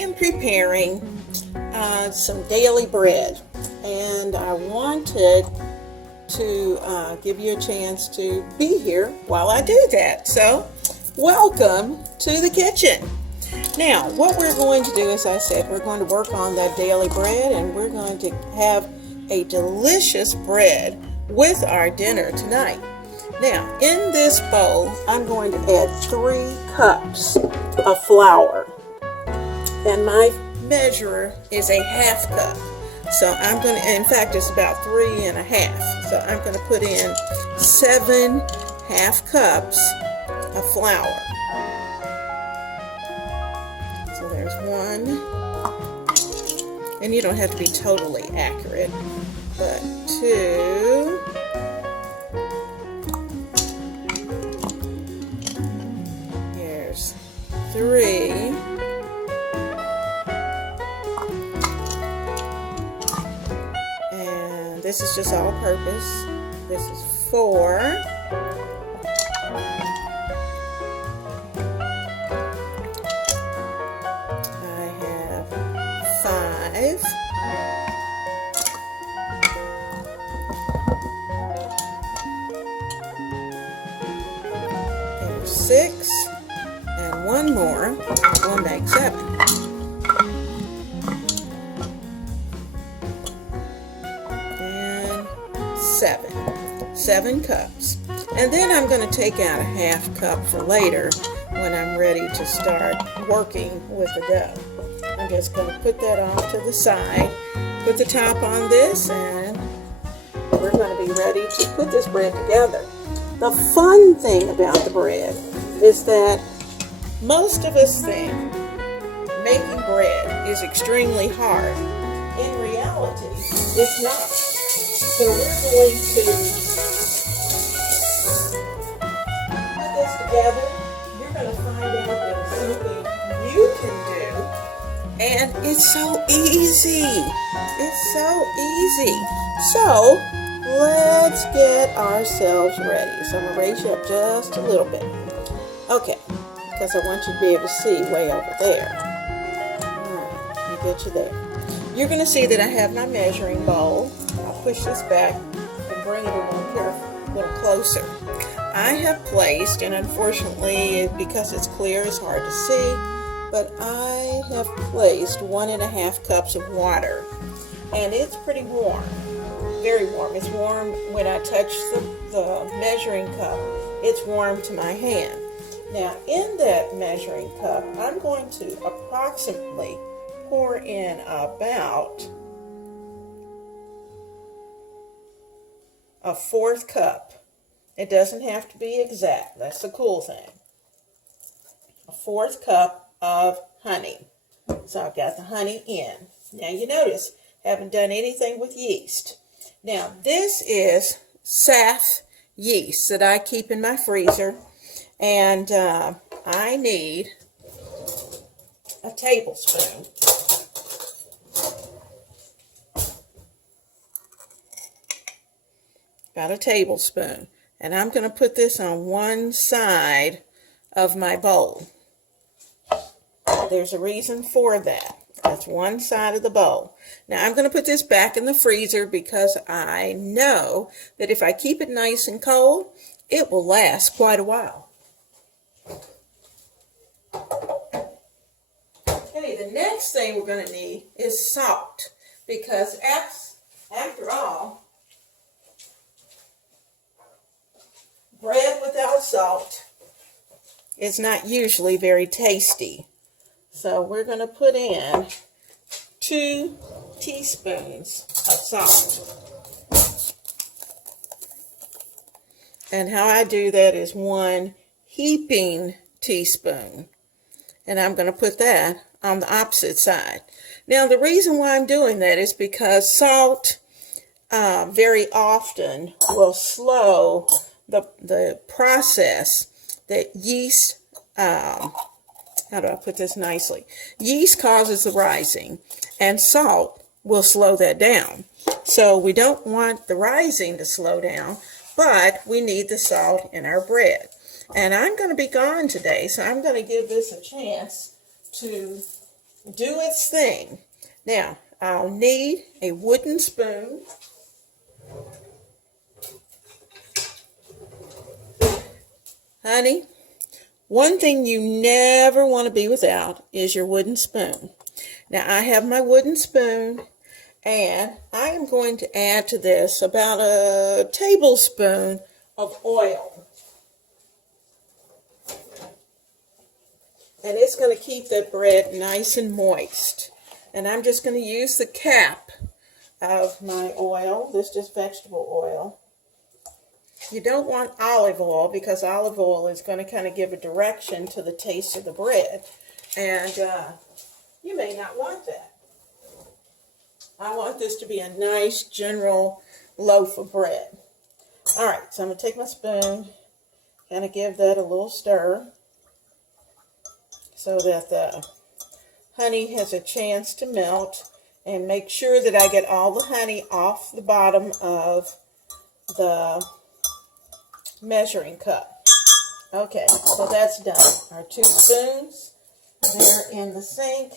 am preparing some daily bread, and I wanted to give you a chance to be here while I do that. So, welcome to the kitchen. Now, what we're going to do, as I said, we're going to work on that daily bread, and we're going to have a delicious bread with our dinner tonight. Now, in this bowl, I'm going to add 3 cups of flour, and my measure is a ½ cup. So I'm going to, in fact, it's about 3 1/2. So I'm going to put in 7 ½ cups of flour. So there's 1, and you don't have to be totally accurate, but 2, here's 3, and this is just all purpose. This is 4, I have 5, there's 6, and 1 more will make 7. And 7 cups. And then I'm going to take out a ½ cup for later when I'm ready to start working with the dough. I'm just going to put that off to the side, put the top on this, and we're going to be ready to put this bread together. The fun thing about the bread is that most of us think making bread is extremely hard. In reality, it's not. So we're going to put this together. You're going to find out that it's something you can do, and it's so easy. It's so easy. So let's get ourselves ready. So I'm going to raise you up just a little bit. Okay, because I want you to be able to see way over there. All right, let me get you there. You're going to see that I have my measuring bowl. I'll push this back and bring it a little closer. I have placed, and unfortunately, because it's clear, it's hard to see, but I have placed 1 1/2 cups of water, and it's pretty warm, very warm. It's warm when I touch the measuring cup. It's warm to my hand. Now, in that measuring cup, I'm going to approximately pour in about a 1/4 cup. It doesn't have to be exact. That's the cool thing. A 1/4 cup of honey. So I've got the honey in. Now you notice, haven't done anything with yeast. Now this is Saf yeast that I keep in my freezer, and I need a tablespoon. About a tablespoon. And I'm going to put this on one side of my bowl. There's a reason for that. That's one side of the bowl. Now I'm going to put this back in the freezer because I know that if I keep it nice and cold, it will last quite a while. Okay, the next thing we're going to need is salt, because after all, bread without salt is not usually very tasty. So we're going to put in 2 teaspoons of salt. And how I do that is 1 heaping teaspoon. And I'm going to put that on the opposite side. Now the reason why I'm doing that is because salt very often will slow the process that yeast, how do I put this nicely? Yeast causes the rising, and salt will slow that down. So we don't want the rising to slow down, but we need the salt in our bread. And I'm going to be gone today, so I'm going to give this a chance to do its thing. Now, I'll need a wooden spoon. Honey, one thing you never want to be without is your wooden spoon. Now, I have my wooden spoon, and I am going to add to this about a tablespoon of oil. And it's going to keep that bread nice and moist. And I'm just going to use the cap of my oil. This is just vegetable oil. You don't want olive oil because olive oil is going to kind of give a direction to the taste of the bread. And you may not want that. I want this to be a nice general loaf of bread. All right, so I'm going to take my spoon, kind of give that a little stir so that the honey has a chance to melt, and make sure that I get all the honey off the bottom of the measuring cup. Okay, so that's done. Our 2 spoons, they're in the sink.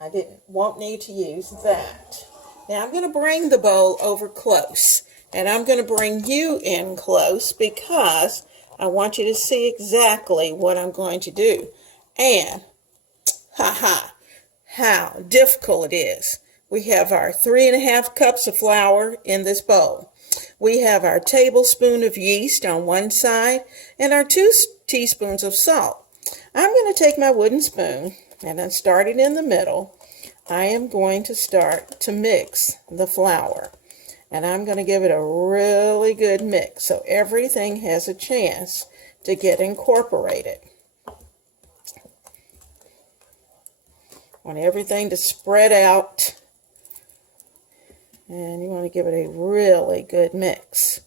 I won't need to use that. Now I'm going to bring the bowl over close, and I'm going to bring you in close because I want you to see exactly what I'm going to do. And, how difficult it is. We have our 3½ cups of flour in this bowl. We have our tablespoon of yeast on one side and our 2 teaspoons of salt. I'm going to take my wooden spoon, and then starting in the middle, I am going to start to mix the flour. And I'm going to give it a really good mix so everything has a chance to get incorporated. I want everything to spread out. And you want to give it a really good mix.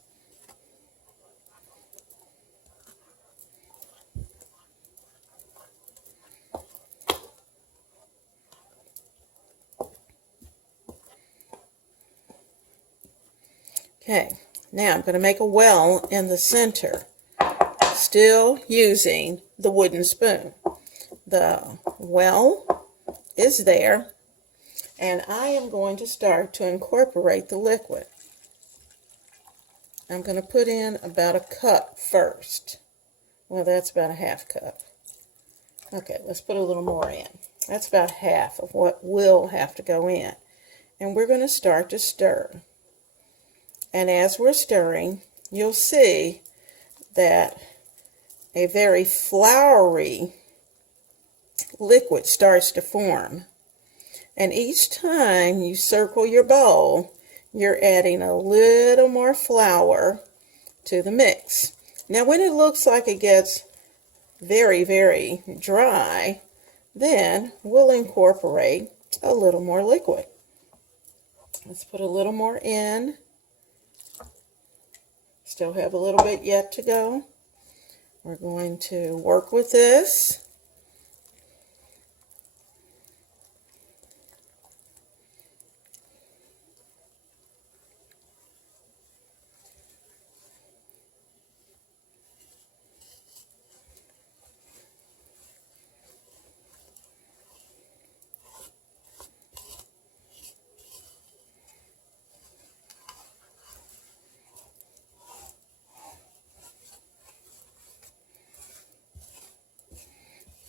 Okay, now I'm going to make a well in the center, still using the wooden spoon. The well is there, and I am going to start to incorporate the liquid. I'm going to put in about a cup first. Well, that's about a ½ cup. Okay, let's put a little more in. That's about half of what will have to go in. And we're going to start to stir. And as we're stirring, you'll see that a very floury liquid starts to form. And each time you circle your bowl, you're adding a little more flour to the mix. Now, when it looks like it gets very, very dry, then we'll incorporate a little more liquid. Let's put a little more in. Still have a little bit yet to go. We're going to work with this.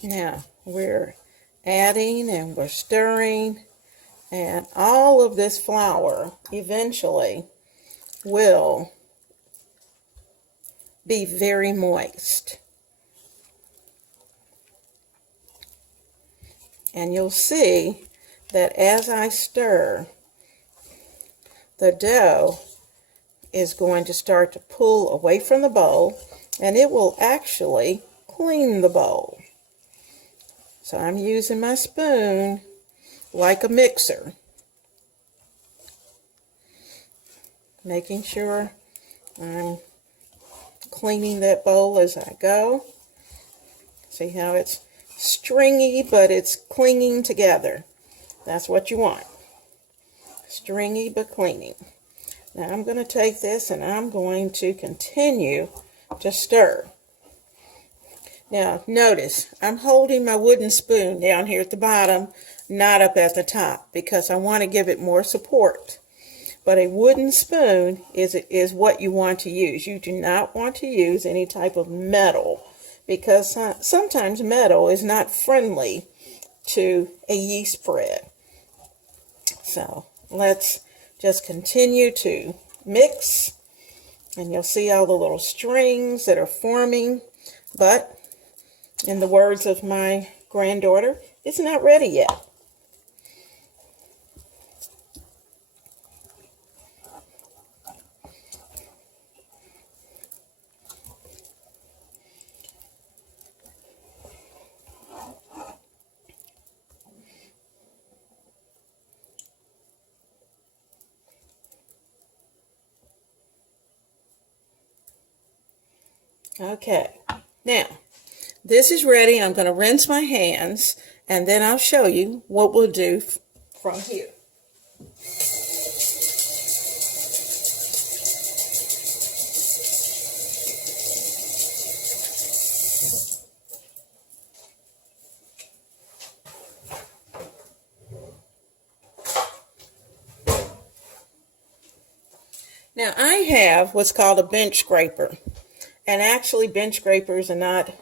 Now, we're adding and we're stirring, and all of this flour eventually will be very moist. And you'll see that as I stir, the dough is going to start to pull away from the bowl, and it will actually clean the bowl. So I'm using my spoon like a mixer, making sure I'm cleaning that bowl as I go. See how it's stringy, but it's clinging together. That's what you want. Stringy but cleaning. Now I'm going to take this and I'm going to continue to stir. Now, notice, I'm holding my wooden spoon down here at the bottom, not up at the top, because I want to give it more support. But a wooden spoon is what you want to use. You do not want to use any type of metal, because sometimes metal is not friendly to a yeast spread. So, let's just continue to mix, and you'll see all the little strings that are forming. But in the words of my granddaughter, it's not ready yet. Okay, now this is ready. I'm going to rinse my hands, and then I'll show you what we'll do from here. Now I have what's called a bench scraper, and actually bench scrapers are not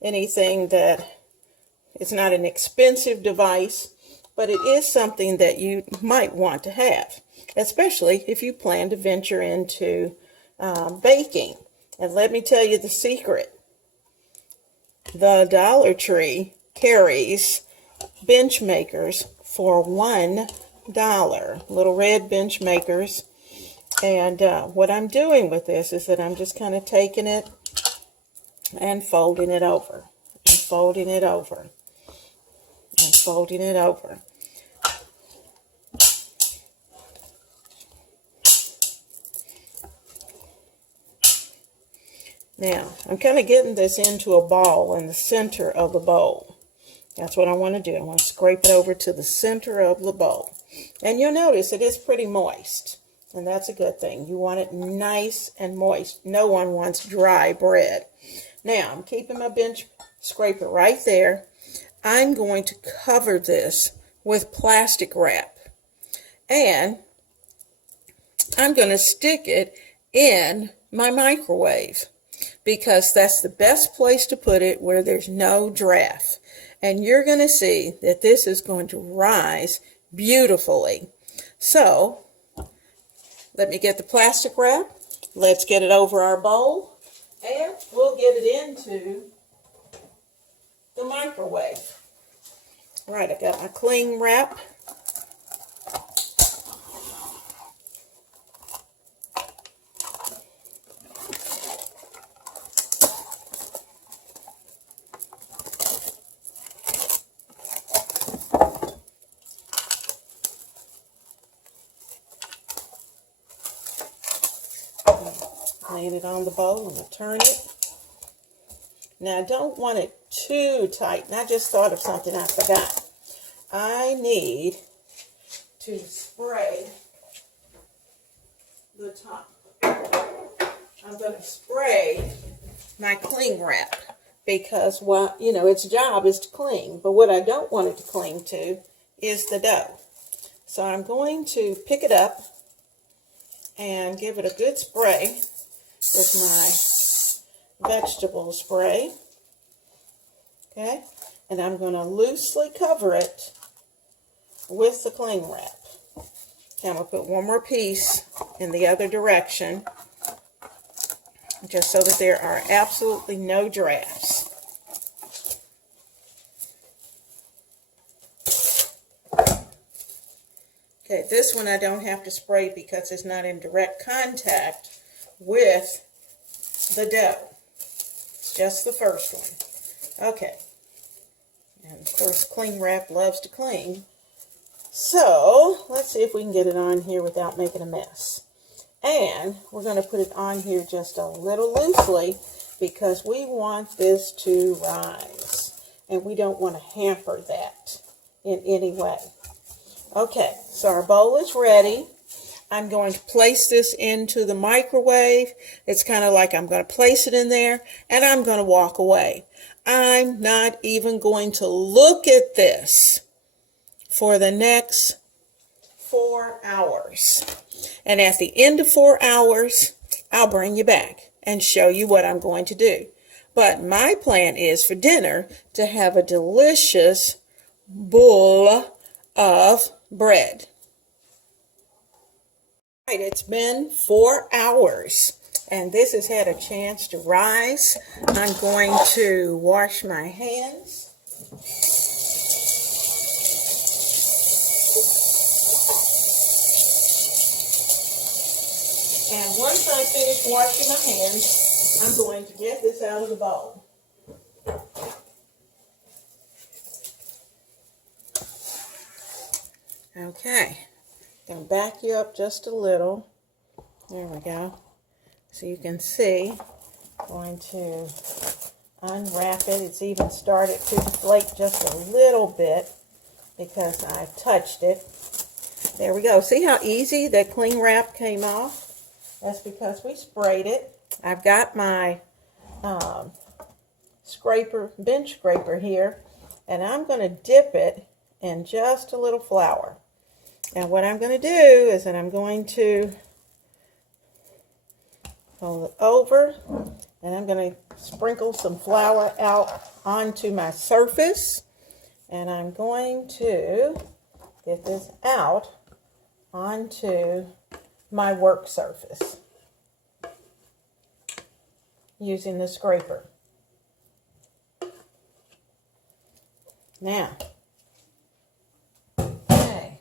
anything that, it's not an expensive device, but it is something that you might want to have, especially if you plan to venture into baking. And let me tell you the secret. The Dollar Tree carries bench makers for $1, little red bench makers. And what I'm doing with this is that I'm just kind of taking it and folding it over, and folding it over, and folding it over. Now, I'm kind of getting this into a ball in the center of the bowl. That's what I want to do. I want to scrape it over to the center of the bowl. And you'll notice it is pretty moist. And that's a good thing. You want it nice and moist. No one wants dry bread. Now, I'm keeping my bench scraper right there. I'm going to cover this with plastic wrap. And I'm going to stick it in my microwave, because that's the best place to put it where there's no draft. And you're going to see that this is going to rise beautifully. So, let me get the plastic wrap. Let's get it over our bowl, and we'll get it into the microwave. All right, I got my cling wrap. Laying it on the bowl, and I'll turn it. Now, I don't want it too tight, and I just thought of something I forgot. I need to spray the top. I'm going to spray my cling wrap, because, well, you know, its job is to cling, but what I don't want it to cling to is the dough. So I'm going to pick it up and give it a good spray with my vegetable spray. Okay, and I'm going to loosely cover it with the cling wrap. Okay, I'm going to put one more piece in the other direction, just so that there are absolutely no drafts. Okay, this one I don't have to spray because it's not in direct contact with the dough. It's just the first one. Okay. And of course, cling wrap loves to cling. So, let's see if we can get it on here without making a mess. And we're going to put it on here just a little loosely, because we want this to rise. And we don't want to hamper that in any way. Okay, so our bowl is ready. I'm going to place this into the microwave. It's kind of like I'm going to place it in there, and I'm going to walk away. I'm not even going to look at this for the next 4 hours. And at the end of 4 hours, I'll bring you back and show you what I'm going to do. But my plan is for dinner to have a delicious bowl of bread. Right, it's been 4 hours and this has had a chance to rise. I'm going to wash my hands. And once I finish washing my hands, I'm going to get this out of the bowl. Okay, I'm going to back you up just a little. There we go. So you can see, I'm going to unwrap it. It's even started to flake just a little bit because I touched it. There we go. See how easy that cling wrap came off? That's because we sprayed it. I've got my bench scraper here, and I'm going to dip it in just a little flour. And what I'm going to do is that I'm going to fold it over, and I'm going to sprinkle some flour out onto my surface, and I'm going to get this out onto my work surface using the scraper. Now, okay,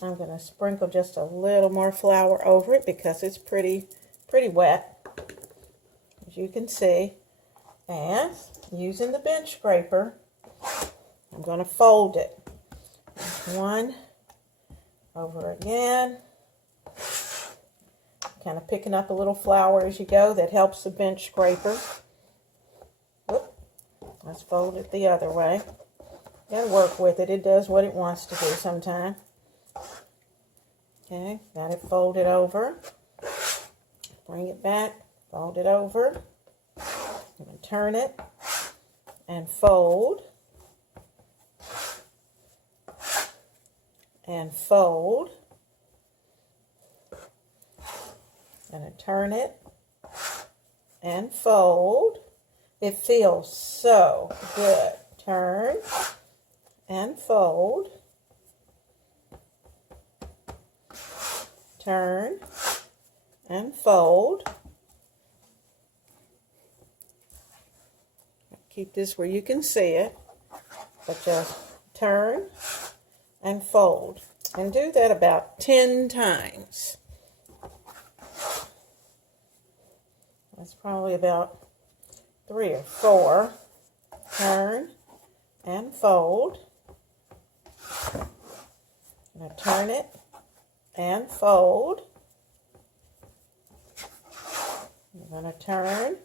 I'm going to sprinkle just a little more flour over it because it's pretty wet, as you can see. And using the bench scraper, I'm going to fold it. One over again. Kind of picking up a little flour as you go. That helps the bench scraper. Whoop. Let's fold it the other way. Gotta work with it. It does what it wants to do sometimes. Okay, got it folded over. Bring it back, fold it over. I'm going to turn it and fold. And fold. Going to turn it and fold. It feels so good. Turn and fold. Turn and fold. Keep this where you can see it, but just turn and fold. And do that about 10 times. That's probably about 3 or 4. Turn and fold. Now turn it and fold. You're going to turn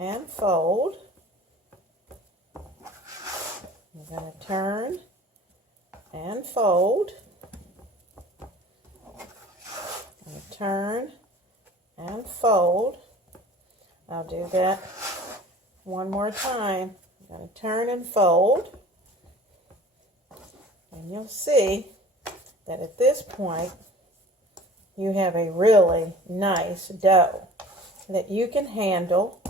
and fold. You're going to turn and fold. I'm going to turn and fold. I'll do that one more time. I'm going to turn and fold. And you'll see that at this point, you have a really nice dough that you can handle.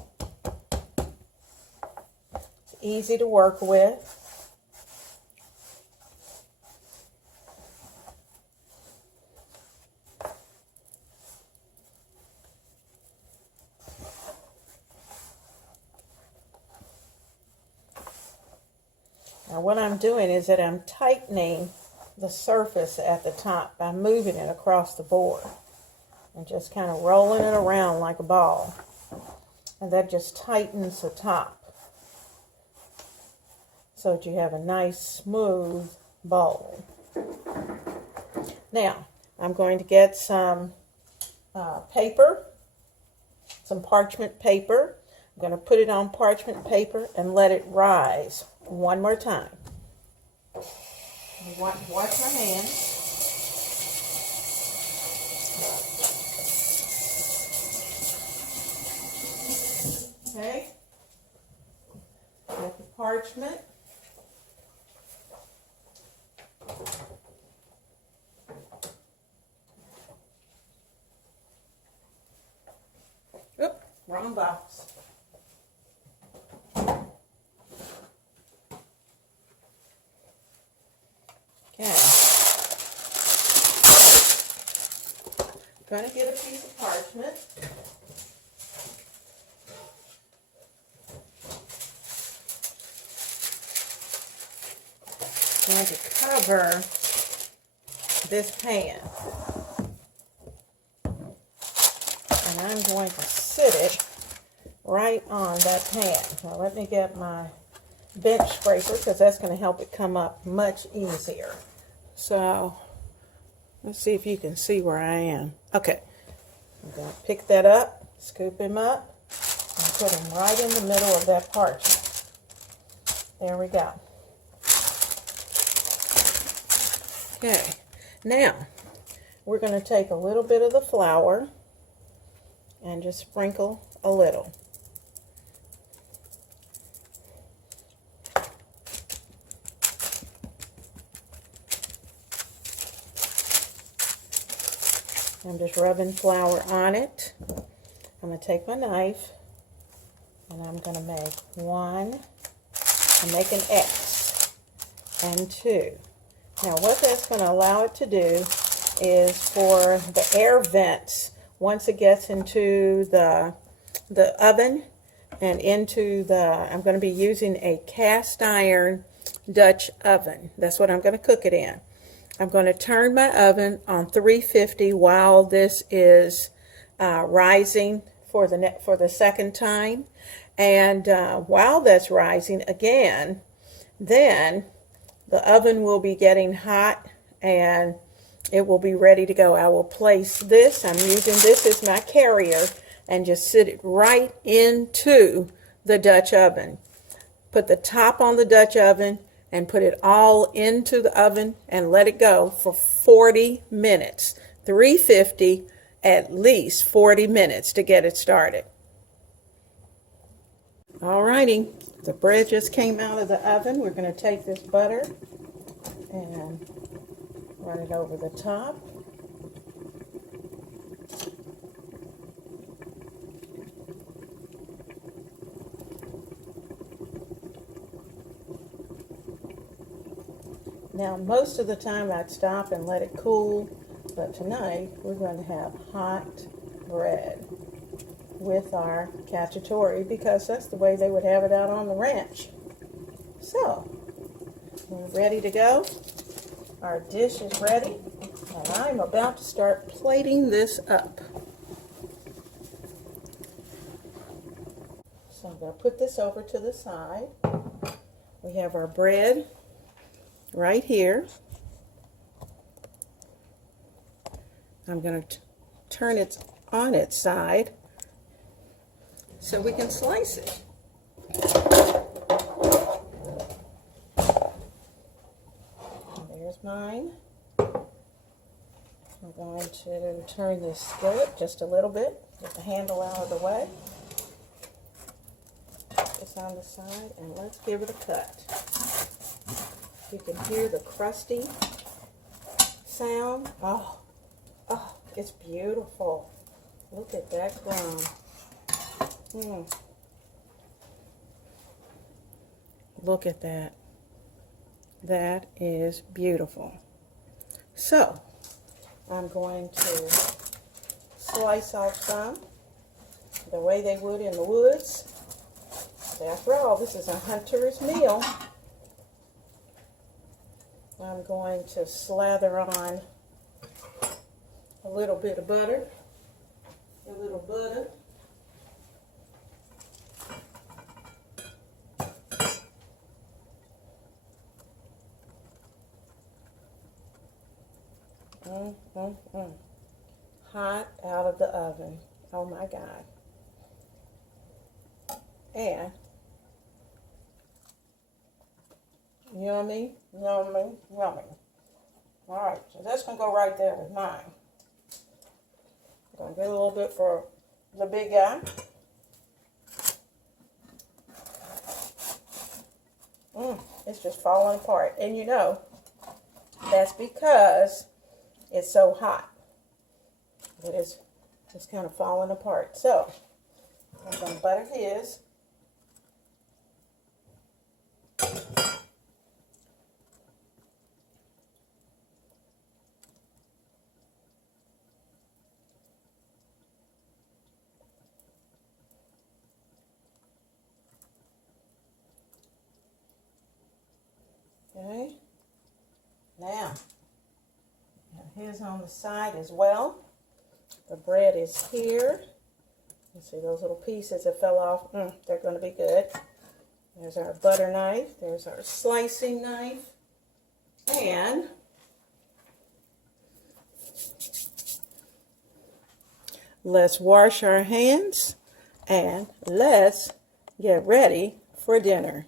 It's easy to work with. Now what I'm doing is that I'm tightening the surface at the top by moving it across the board and just kind of rolling it around like a ball. And that just tightens the top so that you have a nice smooth bowl. Now I'm going to get some paper, some parchment paper. I'm going to put it on parchment paper and let it rise one more time. Wash my hands. Okay. parchment. Oop, wrong box. Okay. Gonna get a piece of parchment. Going to cover this pan. And I'm going to sit it right on that pan. Now let me get my bench scraper because that's going to help it come up much easier. So let's see if you can see where I am. Okay, I'm going to pick that up, scoop him up, and put him right in the middle of that parchment. There we go. Okay, now we're going to take a little bit of the flour and just sprinkle a little. I'm just rubbing flour on it. I'm going to take my knife and I'm going to make one, and make an X, and two. Now what that's going to allow it to do is for the air vents, once it gets into the oven and into I'm going to be using a cast iron Dutch oven. That's what I'm going to cook it in. I'm going to turn my oven on 350 while this is rising for the second time. And while that's rising again, then the oven will be getting hot and it will be ready to go. I will place this, I'm using this as my carrier, and just sit it right into the Dutch oven. Put the top on the Dutch oven and put it all into the oven and let it go for 40 minutes. 350, at least 40 minutes to get it started. Alrighty, the bread just came out of the oven. We're going to take this butter and run it over the top. Now, most of the time I'd stop and let it cool, but tonight we're going to have hot bread with our cacciatore because that's the way they would have it out on the ranch. So, we're ready to go. Our dish is ready, and I'm about to start plating this up. So I'm going to put this over to the side. We have our bread right here. I'm going to turn it on its side so we can slice it. There's mine. I'm going to turn this skillet just a little bit, get the handle out of the way. Put this on the side, and let's give it a cut. You can hear the crusty sound. Oh, it's beautiful. Look at that crumb. Look at that. That is beautiful. So, I'm going to slice off some the way they would in the woods. After all, this is a hunter's meal. I'm going to slather on a little bit of butter. A little butter. Hot out of the oven. Oh my God. And yummy, yummy, yummy. Alright, so that's going to go right there with mine. I'm going to get a little bit for the big guy. It's just falling apart. And you know, that's because it's so hot. It's kind of falling apart. So, I'm going to butter his. Okay. Now, his on the side as well. The bread is here. You see those little pieces that fell off? They're going to be good. There's our butter knife. There's our slicing knife. And let's wash our hands and let's get ready for dinner.